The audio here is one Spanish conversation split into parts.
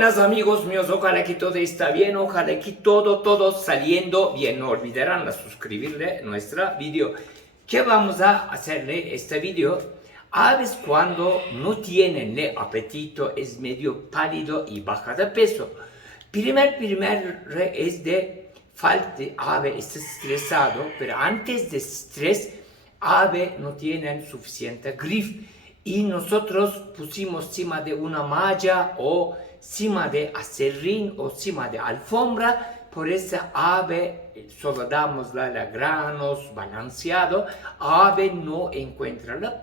buenas amigos míos, ojalá que todo está bien, ojalá que todo saliendo bien. No olvidarán a suscribirle a nuestra video. ¿Qué vamos a hacerle este video? Aves cuando no tienen apetito, es medio pálido y baja de peso. Primer es de falta, ave está estresado, pero antes de estrés, ave no tienen suficiente grip. Y nosotros pusimos encima de una malla o encima de acerrín o encima de alfombra. Por esa ave solo damos la granos balanceado, ave no encuentra las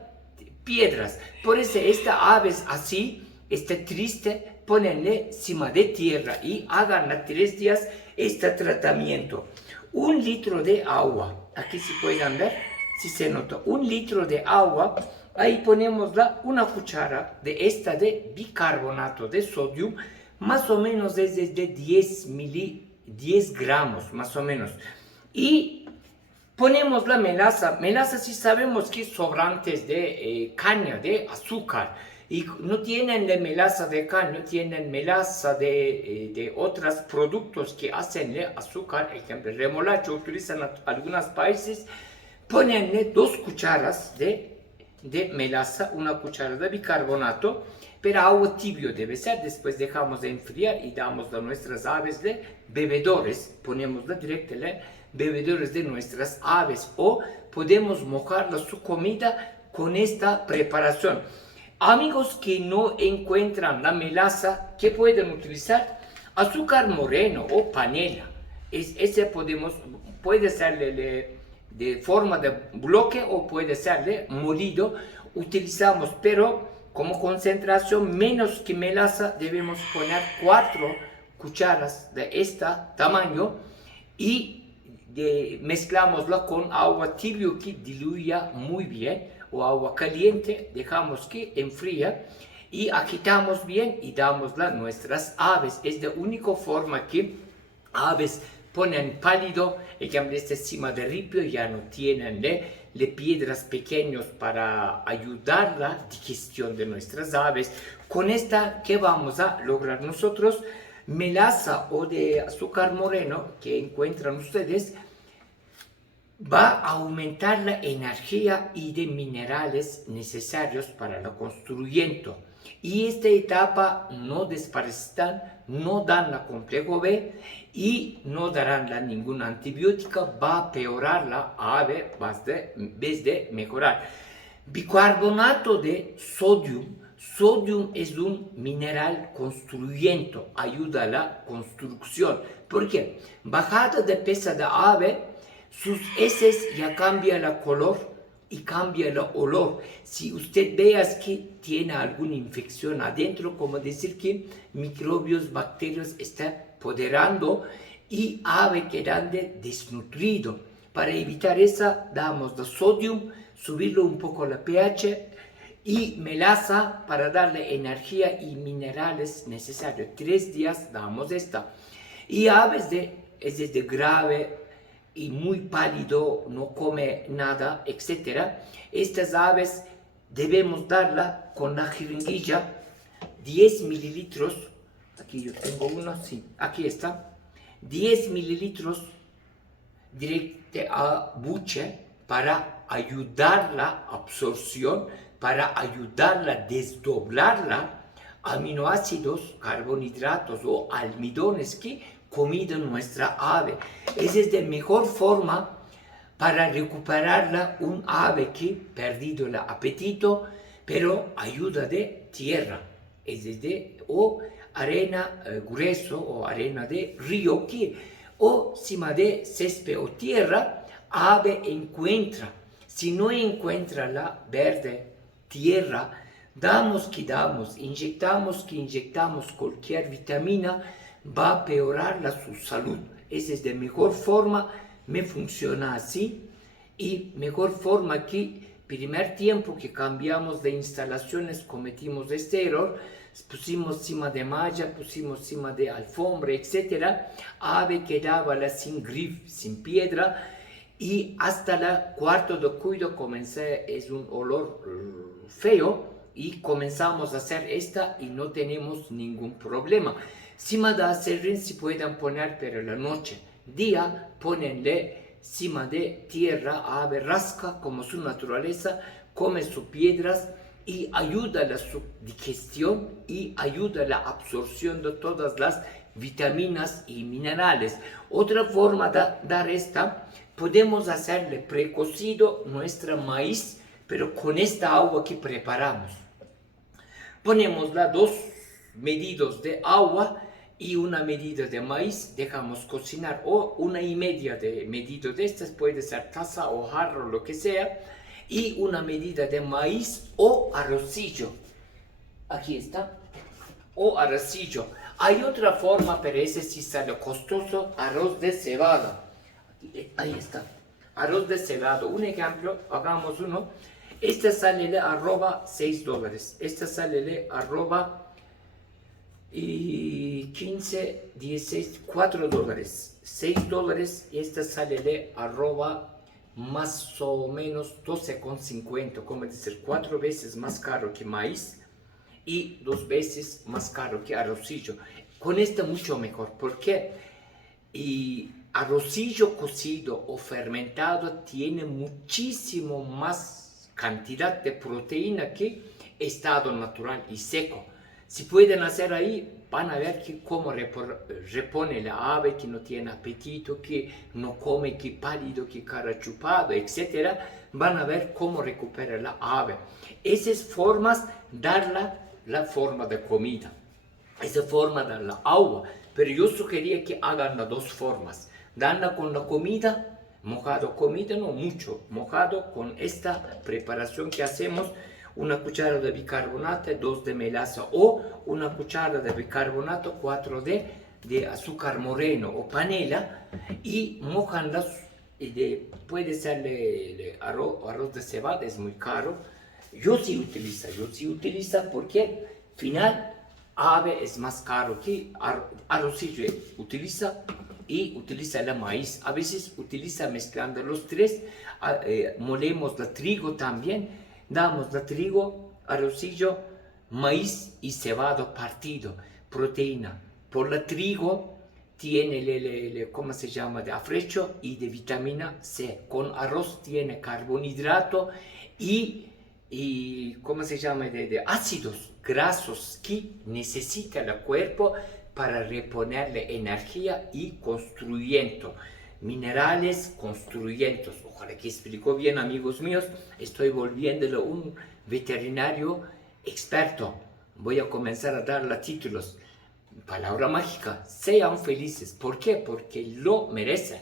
piedras. Por eso esta ave es así, está triste, ponenle encima de tierra y hagan a 3 días este tratamiento. 1 litro de agua, aquí si pueden ver, si se nota, 1 litro de agua. Ahí ponemos una cuchara de bicarbonato de sodio, más o menos es de 10 gramos, más o menos. Y ponemos la melaza. Melaza si sabemos que es sobrantes de caña, de azúcar. Y no tienen de melaza de caña, tienen melaza de otros productos que hacen de azúcar. Por ejemplo, remolacha utilizan algunos países. Ponen 2 cucharas de melaza, 1 cuchara de bicarbonato, pero agua tibio debe ser. Después dejamos de enfriar y damos a nuestras aves de bebedores, ponemos directo bebedores de nuestras aves, o podemos mojar su comida con esta preparación. Amigos que no encuentran la melaza, ¿qué pueden utilizar? Azúcar moreno o panela. Ese puede ser de forma de bloque o puede ser de molido. Utilizamos, pero como concentración menos que melaza, debemos poner 4 cucharas de este tamaño y mezclamosla con agua tibio que diluya muy bien, o agua caliente, dejamos que enfría y agitamos bien y damosla a nuestras aves. Es la única forma que aves ponen pálido, ejemplo, encima de ripio ya no tienen piedras pequeñas para ayudar a la digestión de nuestras aves. Con esta, ¿qué vamos a lograr nosotros? Melaza o de azúcar moreno que encuentran ustedes va a aumentar la energía y de minerales necesarios para el construimiento. Y esta etapa no desaparecerán, no dan la complejo B y no darán ningún antibiótico, va a peorar la ave en vez de mejorar. Bicarbonato de sodio. Sodio es un mineral construyente, ayuda a la construcción. ¿Por qué? Bajada de peso de ave, sus heces ya cambia el color y cambia el olor. Si usted vea que tiene alguna infección adentro, como decir que microbios, bacterias están apoderando y ave quedando desnutrido. Para evitar esa, damos de sodio, subirlo un poco la pH y melaza para darle energía y minerales necesarios. 3 días damos esta. Y aves es de grave y muy pálido, no come nada, etc. Estas aves debemos darla con la jeringuilla, 10 mililitros, aquí yo tengo uno, sí, aquí está, 10 mililitros directo a buche para ayudar la absorción, para ayudarla a desdoblarla, aminoácidos, carbohidratos o almidones que comida nuestra ave. Esa es la mejor forma para recuperarla un ave que ha perdido el apetito, pero ayuda de tierra, es decir, o arena grueso o arena de río que o encima de césped o tierra, ave encuentra. Si no encuentra la verde tierra, inyectamos cualquier vitamina, va a peorar su salud. Esa es la mejor forma, me funciona así. Y mejor forma que primer tiempo que cambiamos de instalaciones cometimos este error, pusimos encima de malla, pusimos encima de alfombra, etc. Ave quedaba sin grip, sin piedra, y hasta la cuarto de cuido comencé, es un olor feo, y comenzamos a hacer esta y no tenemos ningún problema. Cima de acerrín se pueden poner para la noche. Día ponenle cima de tierra, ave rasca como su naturaleza, come sus piedras y ayuda a su digestión y ayuda a la absorción de todas las vitaminas y minerales. Otra forma de dar esta, podemos hacerle precocido nuestra maíz, pero con esta agua que preparamos. Ponemos las 2 medidas de agua y una medida de maíz, dejamos cocinar, o 1,5 de medida de estas, puede ser taza o jarro, lo que sea, y una medida de maíz o arrocillo. Aquí está, o arrocillo. Hay otra forma, pero ese sí sale costoso, arroz de cebada. Ahí está, arroz de cebada. Un ejemplo, hagamos uno. Este sale de arroba $6. Este sale de arroba 15, 16, $4. $6. Y este sale de arroba más o menos 12,50. Como decir, 4 veces más caro que maíz y 2 veces más caro que arrocillo. Con este mucho mejor, porque arrocillo cocido o fermentado tiene muchísimo más cantidad de proteína que estado natural y seco. Si pueden hacer ahí, van a ver que cómo repone la ave que no tiene apetito, que no come, que pálido, que cara chupado, etc. Van a ver cómo recupera la ave. Esas formas, darla la forma de comida, esa forma de la agua, pero yo sugería que hagan las 2 formas, darla con la comida, mojado, comida no mucho, mojado con esta preparación que hacemos, 1 cuchara de bicarbonato, 2 de melaza o 1 cuchara de bicarbonato, 4 de azúcar moreno o panela y mojanlas, puede ser arroz de cebada, es muy caro. Yo sí utilizo porque final ave es más caro que arrocillo. Utiliza la maíz. A veces utiliza mezclando los 3. Molemos la trigo también. Damos la trigo, arrocillo, maíz y cebado partido. Proteína. Por la trigo tiene, ¿cómo se llama? De afrecho y de vitamina C. Con arroz tiene carbohidrato y ¿cómo se llama? De ácidos grasos que necesita el cuerpo para reponerle energía y construyendo minerales construyentes. Ojalá que explicó bien, amigos míos. Estoy volviéndolo un veterinario experto. Voy a comenzar a dar los títulos. Palabra mágica, sean felices. ¿Por qué? Porque lo merecen.